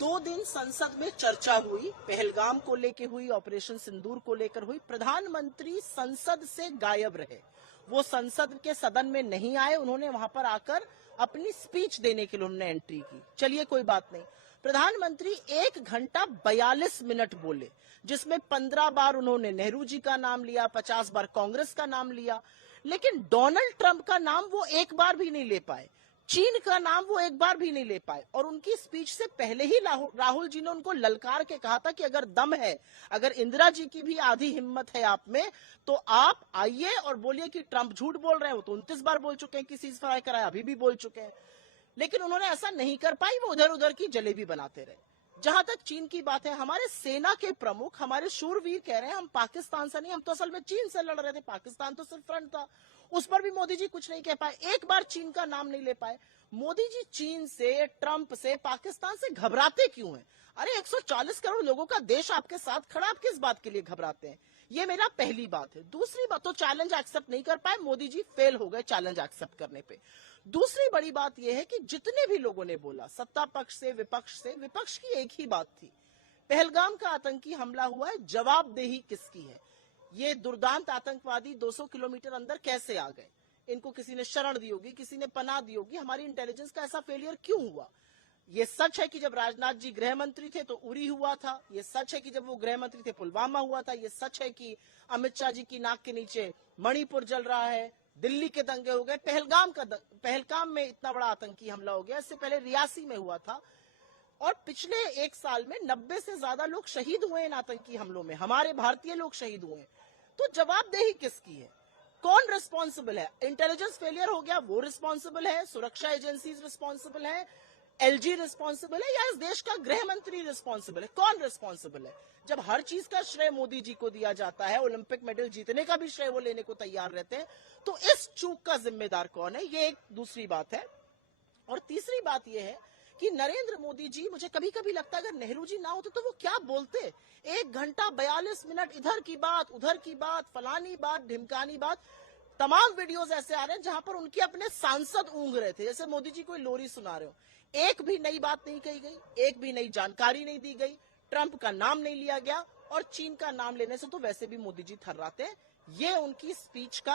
2 दिन संसद में चर्चा हुई, पहलगाम को लेकर हुई, ऑपरेशन सिंदूर को लेकर हुई। प्रधानमंत्री संसद से गायब रहे, वो संसद के सदन में नहीं आए। उन्होंने वहां पर आकर अपनी स्पीच देने के लिए उन्होंने एंट्री की। चलिए कोई बात नहीं, प्रधानमंत्री 1 घंटा 42 मिनट बोले, जिसमें 15 बार उन्होंने नेहरू जी का नाम लिया, 50 बार कांग्रेस का नाम लिया, लेकिन डोनाल्ड ट्रंप का नाम वो एक बार भी नहीं ले पाए, चीन का नाम वो एक बार भी नहीं ले पाए। और उनकी स्पीच से पहले ही राहुल जी ने उनको ललकार के कहा था कि अगर दम है, अगर इंदिरा जी की भी आधी हिम्मत है आप में, तो आप आइए और बोलिए कि ट्रंप झूठ बोल रहे हैं। वो तो 29 बार बोल चुके हैं कि सीज फायर कराया, अभी भी बोल चुके हैं, लेकिन उन्होंने ऐसा नहीं कर पाई। वो उधर उधर की जलेबी बनाते रहे। जहां तक चीन की बात है, हमारे सेना के प्रमुख, हमारे शूरवीर कह रहे हैं हम पाकिस्तान से नहीं, हम तो असल में चीन से लड़ रहे थे, पाकिस्तान तो सिर्फ फ्रंट था। उस पर भी मोदी जी कुछ नहीं कह पाए, एक बार चीन का नाम नहीं ले पाए। मोदी जी चीन से, ट्रंप से, पाकिस्तान से घबराते क्यों हैं? अरे 140 करोड़ लोगों का देश आपके साथ खड़ा, आप किस बात के लिए घबराते हैं? ये मेरा पहली बात है। दूसरी बात, तो चैलेंज एक्सेप्ट नहीं कर पाए, मोदी जी फेल हो गए चैलेंज एक्सेप्ट करने पे। दूसरी बड़ी बात यह है कि जितने भी लोगों ने बोला, सत्ता पक्ष से, विपक्ष की एक ही बात थी, पहलगाम का आतंकी हमला हुआ है, जवाबदेही किसकी है? ये दुर्दांत आतंकवादी 200 किलोमीटर अंदर कैसे आ गए? इनको किसी ने शरण दी होगी, किसी ने पनाह दी होगी। हमारी इंटेलिजेंस का ऐसा फेलियर क्यों हुआ? ये सच है कि जब राजनाथ जी गृह मंत्री थे तो उरी हुआ था, ये सच है कि जब वो गृह मंत्री थे पुलवामा हुआ था, ये सच है कि अमित शाह जी की नाक के नीचे मणिपुर जल रहा है, दिल्ली के दंगे हो गए, पहलगाम में इतना बड़ा आतंकी हमला हो गया। इससे पहले रियासी में हुआ था, और पिछले 1 साल में 90 से ज्यादा लोग शहीद हुए इन आतंकी हमलों में, हमारे भारतीय लोग शहीद हुए। तो जवाबदेही किसकी है? कौन रिस्पॉन्सिबल है? इंटेलिजेंस फेलियर हो गया, वो रिस्पॉन्सिबल है? सुरक्षा एजेंसीज रिस्पॉन्सिबल है? एलजी रिस्पॉन्सिबल है? या इस देश का गृह मंत्री रिस्पॉन्सिबल है? कौन रिस्पॉन्सिबल है? जब हर चीज का श्रेय मोदी जी को दिया जाता है, ओलंपिक मेडल जीतने का भी श्रेय वो लेने को तैयार रहते हैं, तो इस चूक का जिम्मेदार कौन है? ये एक दूसरी बात है। और तीसरी बात यह है कि नरेंद्र मोदी जी, मुझे कभी कभी लगता है अगर नेहरू जी ना होते तो वो क्या बोलते। 1 घंटा 42 मिनट इधर की बात, उधर की बात, फलानी बात, ढिमकानी बात। तमाम वीडियोस ऐसे आ रहे हैं जहां पर उनके अपने सांसद ऊंग रहे थे, जैसे मोदी जी कोई लोरी सुना रहे हो। एक भी नई बात नहीं कही गई, एक भी नई जानकारी नहीं दी गई, ट्रंप का नाम नहीं लिया गया, और चीन का नाम लेने से तो वैसे भी मोदी जी थर्राते हैं। ये उनकी स्पीच का